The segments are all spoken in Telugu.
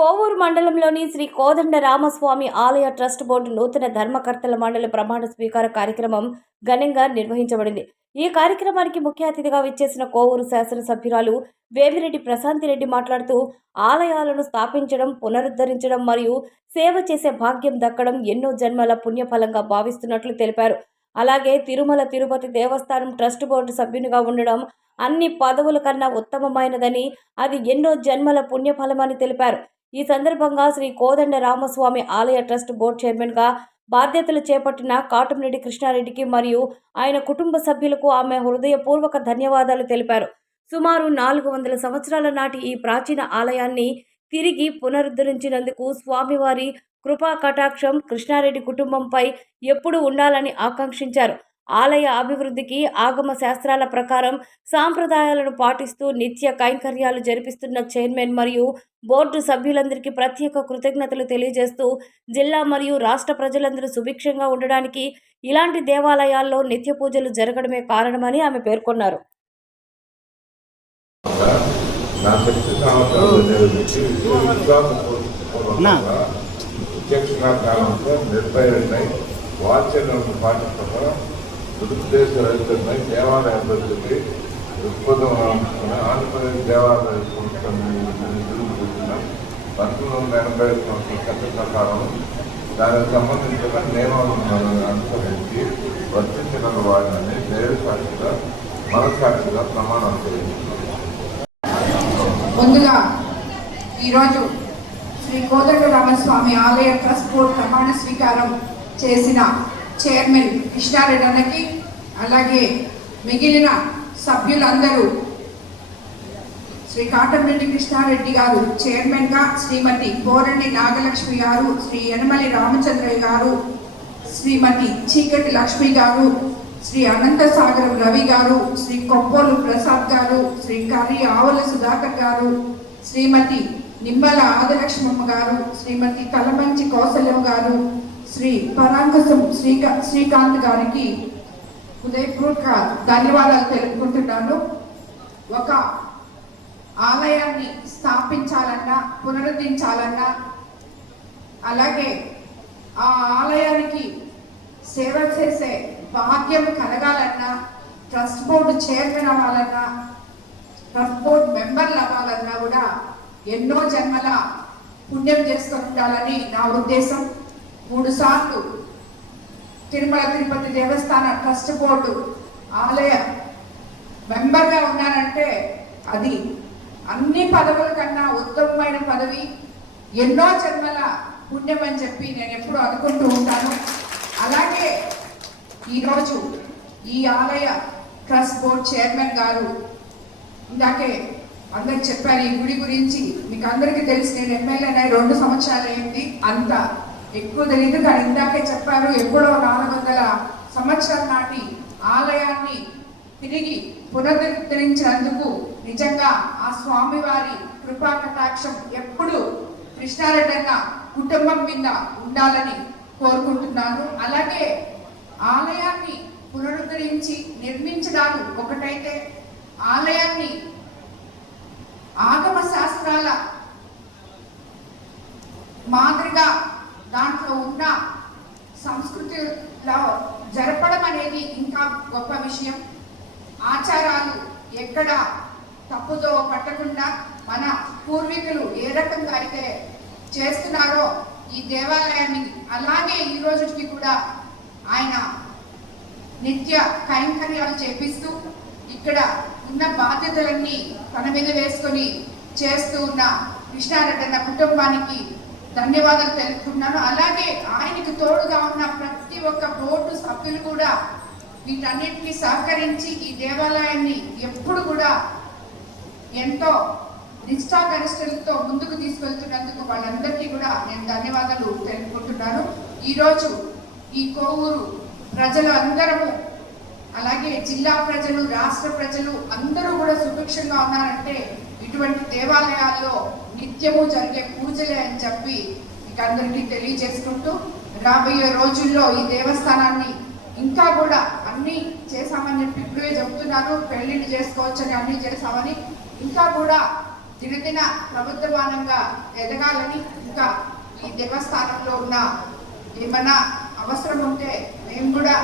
కోవూరు మండలంలోని శ్రీ కోదండ రామస్వామి ఆలయ ట్రస్ట్ బోర్డు నూతన ధర్మకర్తల మండలి ప్రమాణ స్వీకార కార్యక్రమం ఘనంగా నిర్వహించబడింది. ఈ కార్యక్రమానికి ముఖ్య అతిథిగా విచ్చేసిన కోవూరు శాసనసభ్యురాలు వేమిరెడ్డి ప్రశాంతిరెడ్డి మాట్లాడుతూ, ఆలయాలను స్థాపించడం, పునరుద్ధరించడం మరియు సేవ చేసే భాగ్యం దక్కడం ఎన్నో జన్మల పుణ్యఫలంగా భావిస్తున్నట్లు తెలిపారు. అలాగే తిరుమల తిరుపతి దేవస్థానం ట్రస్ట్ బోర్డు సభ్యునిగా ఉండడం అన్ని పదవుల కన్నా ఉత్తమమైనదని, అది ఎన్నో జన్మల పుణ్యఫలమని తెలిపారు. ఈ సందర్భంగా శ్రీ కోదండ రామస్వామి ఆలయ ట్రస్ట్ బోర్డు చైర్మన్గా బాధ్యతలు చేపట్టిన కాటంరెడ్డి కృష్ణారెడ్డికి మరియు ఆయన కుటుంబ సభ్యులకు ఆమె హృదయపూర్వక ధన్యవాదాలు తెలిపారు. సుమారు 400 సంవత్సరాల నాటి ఈ ప్రాచీన ఆలయాన్ని తిరిగి పునరుద్ధరించినందుకు స్వామివారి కృపా కటాక్షం కృష్ణారెడ్డి కుటుంబంపై ఎప్పుడూ ఉండాలని ఆకాంక్షించారు. ఆలయ అభివృద్ధికి ఆగమ శాస్త్రాల ప్రకారం సాంప్రదాయాలను పాటిస్తూ నిత్య కైంకర్యాలు జరిపిస్తున్న చైర్మన్ మరియు బోర్డు సభ్యులందరికీ ప్రత్యేక కృతజ్ఞతలు తెలియజేస్తూ, జిల్లా మరియు రాష్ట్ర ప్రజలందరూ సుభిక్షంగా ఉండడానికి ఇలాంటి దేవాలయాల్లో నిత్య పూజలు జరగడమే కారణమని ఆమె పేర్కొన్నారు. దురుద్దేశ రైతులపై దేవాలయ అభివృద్ధికి దృక్పథం ఆంధ్రప్రదేశ్ దేవాలయ జరుగుతున్నాం. 1980 సంవత్సరం చట్ట ప్రకారం దానికి సంబంధించిన నియమాలను అనుసరించి వర్తించిన వారిని దైవ సాక్షిగా మనసాక్షిగా ప్రమాణం చేయించున్నాం. ముందుగా ఈరోజు శ్రీ కోదండ రామస్వామి ఆలయ ట్రస్ట్ బోర్డు ప్రమాణ స్వీకారం చేసిన చైర్మన్ కృష్ణారెడ్డి అన్నకి, అలాగే మిగిలిన సభ్యులందరూ శ్రీ కాటంరెడ్డి కృష్ణారెడ్డి గారు చైర్మన్గా, శ్రీమతి కోరండి నాగలక్ష్మి గారు, శ్రీ యనమలి రామచంద్రయ్య గారు, శ్రీమతి చీకటి లక్ష్మి గారు, శ్రీ అనంతసాగరం రవి గారు, శ్రీ కొప్పోలు ప్రసాద్ గారు, శ్రీ కర్రి ఆవుల సుధాకర్ గారు, శ్రీమతి నిమ్మల ఆదలక్ష్మమ్మ గారు, శ్రీమతి కలమంచి కౌశల్యం గారు, శ్రీ పరాంకుశం శ్రీకాంత్ గారికి హృదయపూర్వక ధన్యవాదాలు తెలుపుకుంటున్నాను. ఒక ఆలయాన్ని స్థాపించాలన్నా, పునరుద్ధరించాలన్నా, అలాగే ఆ ఆలయానికి సేవ చేసే భాగ్యం కలగాలన్నా, ట్రస్ట్ బోర్డు చైర్మన్ అవ్వాలన్నా, ట్రస్ట్ బోర్డు మెంబర్లు అవ్వాలన్నా కూడా ఎన్నో జన్మల పుణ్యం చేసుకొని ఉండాలని నా ఉద్దేశం. 3 సార్లు తిరుమల తిరుపతి దేవస్థాన ట్రస్ట్ బోర్డు ఆలయ మెంబర్గా ఉన్నానంటే అది అన్ని పదవుల కన్నా ఉత్తమమైన పదవి, ఎన్నో జన్మల పుణ్యం అని చెప్పి నేను ఎప్పుడూ అనుకుంటూ ఉంటాను. అలాగే ఈరోజు ఈ ఆలయ ట్రస్ట్ బోర్డు చైర్మన్ గారు ఇందాకే అందరు చెప్పారు ఈ గుడి గురించి. మీకు అందరికీ తెలిసి నేను ఎమ్మెల్యేనై 2 సంవత్సరాలు అయింది. అంత ఎక్కువ తెలియదు, కానీ ఇందాకే చెప్పారు ఎప్పుడో 400 సంవత్సరాల నాటి ఆలయాన్ని తిరిగి పునరుద్ధరించినందుకు నిజంగా ఆ స్వామివారి కృపా కటాక్షం ఎప్పుడు కృష్ణారెడ్డి అన్న కుటుంబం మీద ఉండాలని కోరుకుంటున్నాను. అలాగే ఆలయాన్ని పునరుద్ధరించి నిర్మించడాలు ఒకటైతే, ఆలయాన్ని ఆగమ శాస్త్రాల మాదిరిగా దాంట్లో ఉన్న సంస్కృతిలో జరపడం అనేది ఇంకా గొప్ప విషయం. ఆచారాలు ఎక్కడ తప్పుదో పట్టకుండా మన పూర్వీకులు ఏ రకంగా అయితే చేస్తున్నారో ఈ దేవాలయాన్ని అలాగే ఈ రోజుకి కూడా ఆయన నిత్య కైంకర్యాలు చేపిస్తూ ఇక్కడ ఉన్న బాధ్యతలన్నీ తన మీద వేసుకొని చేస్తూ ఉన్న కృష్ణారెడ్డి అన్న కుటుంబానికి ధన్యవాదాలు తెలుపుతున్నాను. అలాగే ఆయనకు తోడుగా ఉన్న ప్రతి ఒక్క బోర్డు సభ్యులు కూడా వీటన్నిటికీ సహకరించి ఈ దేవాలయాన్ని ఎప్పుడు కూడా ఎంతో నిష్ఠాగరిష్టలతో ముందుకు తీసుకెళ్తున్నందుకు వాళ్ళందరికీ కూడా నేను ధన్యవాదాలు తెలుపుకుంటున్నాను. ఈరోజు ఈ కోవూరు ప్రజలు అందరము, అలాగే జిల్లా ప్రజలు, రాష్ట్ర ప్రజలు అందరూ కూడా సుభిక్షంగా ఉన్నారంటే ఇటువంటి దేవాలయాల్లో నిత్యము జరిగే పూజలే అని చెప్పి మీకు అందరికీ తెలియజేసుకుంటూ, రాబోయే రోజుల్లో ఈ దేవస్థానాన్ని ఇంకా కూడా అన్నీ చేశామని చెప్పి ఇప్పుడే చెప్తున్నాను. పెళ్లిళ్ళు చేసుకోవచ్చని అన్నీ చేశామని, ఇంకా కూడా దినదిన ప్రభుత్వమానంగా ఎదగాలని, ఇంకా ఈ దేవస్థానంలో ఉన్న ఏమన్నా అవసరం ఉంటే మేము కూడా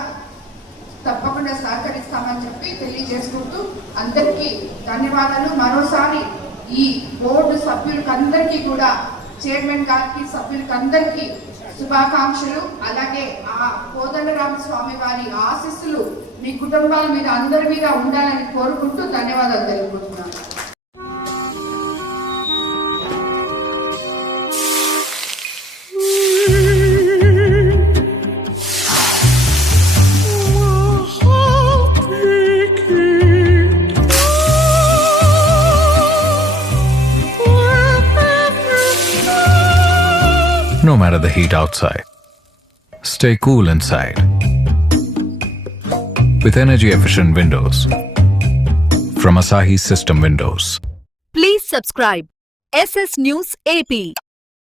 తప్పకుండా సహకరిస్తామని చెప్పి తెలియజేసుకుంటూ అందరికీ ధన్యవాదాలు. మరోసారి ఈ బోర్డు సభ్యులకు అందరికీ కూడా, చైర్మన్ గారికి, సభ్యులకు అందరికీ శుభాకాంక్షలు. అలాగే ఆ కోదండరామస్వామి వారి ఆశీస్సులు మీ కుటుంబాల మీద, అందరి మీద ఉండాలని కోరుకుంటూ ధన్యవాదాలు తెలుపుతున్నాను. No matter the heat outside, stay cool inside with energy-efficient windows from Asahi System Windows. Please subscribe SS News AP.